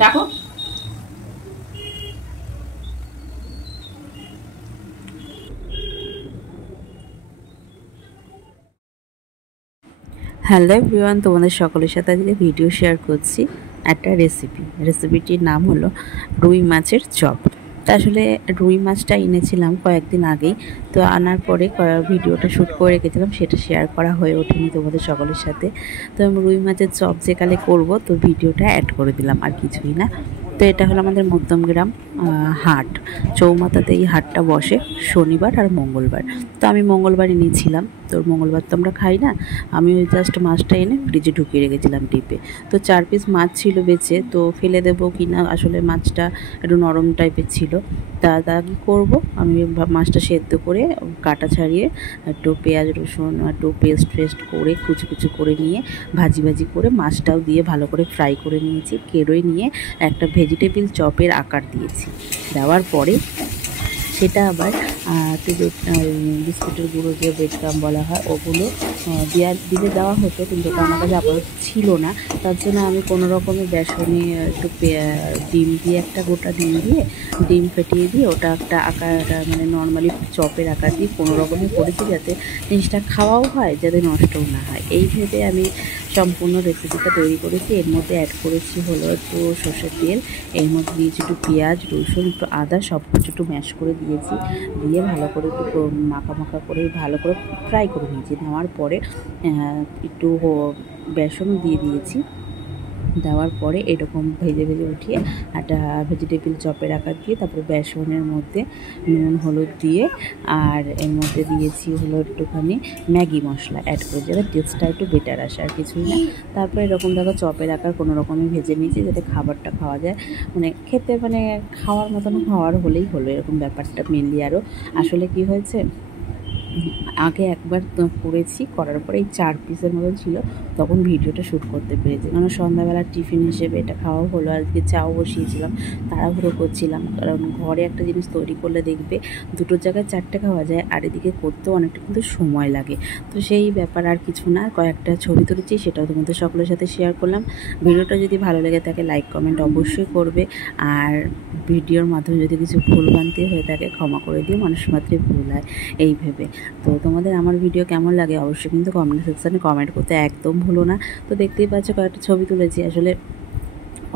দেখো hello everyone, তোমাদের সকলের সাথে আজকে ভিডিও শেয়ার করছি একটা রেসিপিটির নাম হলো রুই মাছের চপ। তা আসলে রুই মাছটা এনেছিলাম কয়েকদিন আগেই, তো আনার পরে ভিডিওটা শ্যুট করে রেখেছিলাম, সেটা শেয়ার করা হয়ে ওঠেনি তোমাদের সকলের সাথে। তো আমি রুই মাছের চপ যেকালে করব, তো ভিডিওটা অ্যাড করে দিলাম, আর কিছুই না। তো এটা হলো আমাদের মধ্যমগ্রাম হাট, চৌমাথাতে এই হাটটা বসে শনিবার আর মঙ্গলবার। তো আমি মঙ্গলবার এনেছিলাম, তো মঙ্গলবার তো আমরা খাই না। আমি ওই জাস্ট মাছটা এনে ফ্রিজে ঢুকিয়ে রেখেছিলাম ডিপে। তো 4 পিস মাছ ছিল বেঁচে, তো ফেলে দেবো কি না, আসলে মাছটা একটু নরম টাইপের ছিল। তা কী করবো, আমি মাছটা সেদ্ধ করে কাটা ছাড়িয়ে একটু পেঁয়াজ রসুন একটু পেস্ট করে কুচি কুচি করে নিয়ে ভাজি করে মাছটাও দিয়ে ভালো করে ফ্রাই করে নিয়েছি। কেরোয় নিয়ে একটা ভেজিটেবিল চপের আকার দিয়েছি। দেওয়ার পরে সেটা আবার বিস্কুটের গুঁড়ো যে ব্রেডক্রাম বলা হয়, ওগুলো দিলে দেওয়া হতো, কিন্তু ওটা আমার কাছে আপাতত ছিল না। তার জন্য আমি কোনো রকমের বেসনে একটু ডিম দিয়ে, একটা গোটা ডিম ফেটিয়ে দিয়ে ওটা একটা আকার, মানে নর্মালি চপের আকার দিয়ে কোনো রকমে করেছি, যাতে জিনিসটা খাওয়াও হয়, যাতে নষ্টও না হয়। এই ভেবে আমি সম্পূর্ণ রেসিপিটা তৈরি করেছি। এর মধ্যে অ্যাড করেছি হলো একটু সর্ষের তেল, এর মধ্যে দিয়েছি একটু পেঁয়াজ রসুন একটু আদা, সব কিছু একটু ম্যাশ করে দিয়েছি। দিয়ে ভালো করে একটু মাখা করে ভালো করে ফ্রাই করে নিয়েছি। নেওয়ার পরে একটু বেসনও দিয়ে দিয়েছি। দেওয়ার পরে এরকম ভেজে উঠিয়ে একটা ভেজিটেবিল চপের আকার দিয়ে, তারপরে বেসনের মধ্যে নুন হলুদ দিয়ে, আর এর মধ্যে দিয়েছি হলো একটুখানি ম্যাগি মশলা অ্যাড করে, যাতে টেস্টটা একটু বেটার আসে, আর কিছুই না। তারপরে এরকম দেখো চপের আকার কোনো রকমই ভেজে নিয়েছি, যাতে খাবারটা খাওয়া যায়, মানে খেতে, মানে খাওয়ার মতন খাওয়ার হলেই হলো, এরকম ব্যাপারটা মেনলি। আরও আসলে কি হয়েছে, আগে একবার করেছি, করার পরে এই 4 পিসের মতন ছিল, তখন ভিডিওটা শ্যুট করতে পেরেছি, কারণ সন্ধ্যাবেলার টিফিন হিসেবে এটা খাওয়াও হলো। আজকে চাও বসিয়েছিলাম, তাড়াহুড়ো করছিলাম, কারণ ঘরে একটা জিনিস তৈরি করলে দেখবে দুটোর জায়গায় 4টে খাওয়া যায়, আর এদিকে করতেও অনেকটা কিন্তু সময় লাগে। তো সেই ব্যাপার, আর কিছু না। কয়েকটা ছবি তুলেছি, সেটাও তোমাদের সকলের সাথে শেয়ার করলাম। ভিডিওটা যদি ভালো লেগে থাকে লাইক কমেন্ট অবশ্যই করবে, আর ভিডিওর মাধ্যমে যদি কিছু ভুলভ্রান্তি হয়ে থাকে ক্ষমা করে দিও, মানুষ মাত্রই ভুল হয় এই ভেবে। তো তোমাদের আমার ভিডিও কেমন লাগে অবশ্যই কিন্তু কমেন্ট সেকশানে কমেন্ট করতে একদম ভুলো না। তো দেখতেই পাচ্ছ কয়েকটা ছবি তুলেছি, আসলে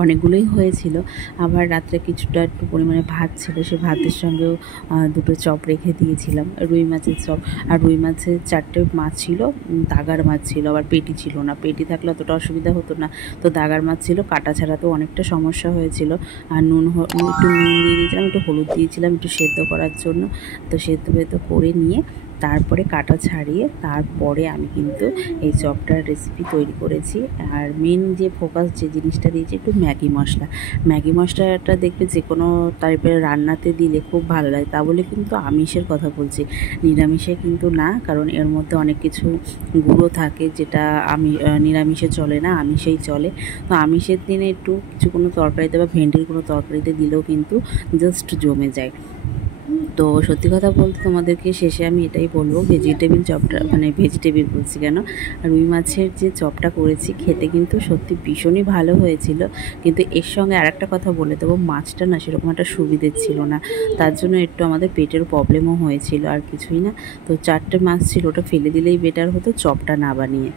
অনেকগুলোই হয়েছিল। আবার রাত্রে কিছুটা একটু পরিমাণে ভাত ছিল, সে ভাতের সঙ্গেও দুটো চপ রেখে দিয়েছিলাম, রুই মাছের চপ। আর রুই মাছের 4টে মাছ ছিল, দাগার মাছ ছিল, আবার পেটি ছিল না। পেটি থাকলে অতটা অসুবিধা হতো না, তো দাগার মাছ ছিল, কাটা ছাড়াতেও অনেকটা সমস্যা হয়েছিল। আর একটু নুন দিয়ে দিয়েছিলাম, একটু হলুদ দিয়েছিলাম একটু সেদ্ধ করার জন্য। তো সেদ্ধ করে নিয়ে তারপরে কাটা ছাড়িয়ে তারপরে আমি কিন্তু এই চপটার রেসিপি তৈরি করেছি। আর মেন যে ফোকাস যে জিনিসটা দিয়েছি, একটু ম্যাগি মশলাটা দেখবে যে কোনো টাইপের রান্নাতে দিলে খুব ভালো লাগে। তা বলে কিন্তু আমিষের কথা বলছি, নিরামিষে কিন্তু না, কারণ এর মধ্যে অনেক কিছু গুঁড়ো থাকে, যেটা আমি নিরামিষে চলে না, আমিষেই চলে। তো আমিষের দিনে একটু কিছু কোনো তরকারিতে বা ভেন্ডির কোনো তরকারিতে দিলেও কিন্তু জাস্ট জমে যায়। তো সত্যি কথা বলতে তোমাদেরকে শেষে আমি এটাই বলবো, ভেজিটেবিল চপটা, মানে ভেজিটেবিল বলছি কেন, রুই মাছের যে চপটা করেছি খেতে কিন্তু সত্যি ভীষণই ভালো হয়েছিল। কিন্তু এর সঙ্গে আর একটা কথা বলে দেবো, মাছটা না সেরকম একটা সুবিধে ছিল না, তার জন্য একটু আমাদের পেটের প্রবলেমও হয়েছিল, আর কিছুই না। তো 4টে মাছ ছিল, ওটা ফেলে দিলেই বেটার হতো চপটা না বানিয়ে।